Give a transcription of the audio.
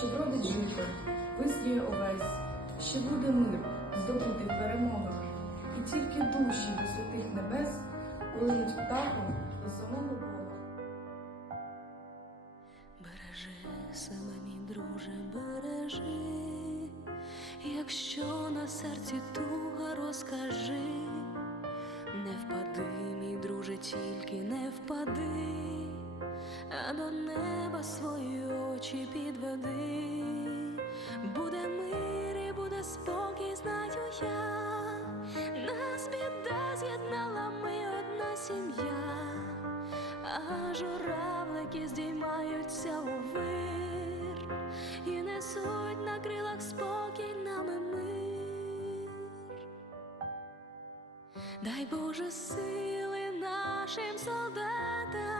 що бродить жито, визнює овець, що буде мир, здобутий перемога, і тільки душі до святих небес полинуть птахом до самого Бога. Бережи себе, мій друже, бережи, якщо на серці туга розкажи, не впади, мій друже, тільки не впади, а до неба свої очі підведи, буде мир і буде спокій, знаю я, нас біда з'єднала ми одна сім'я. А журавлики здіймаються у вир і несуть на крилах спокій нами мир. Дай Боже сили нашим солдатам,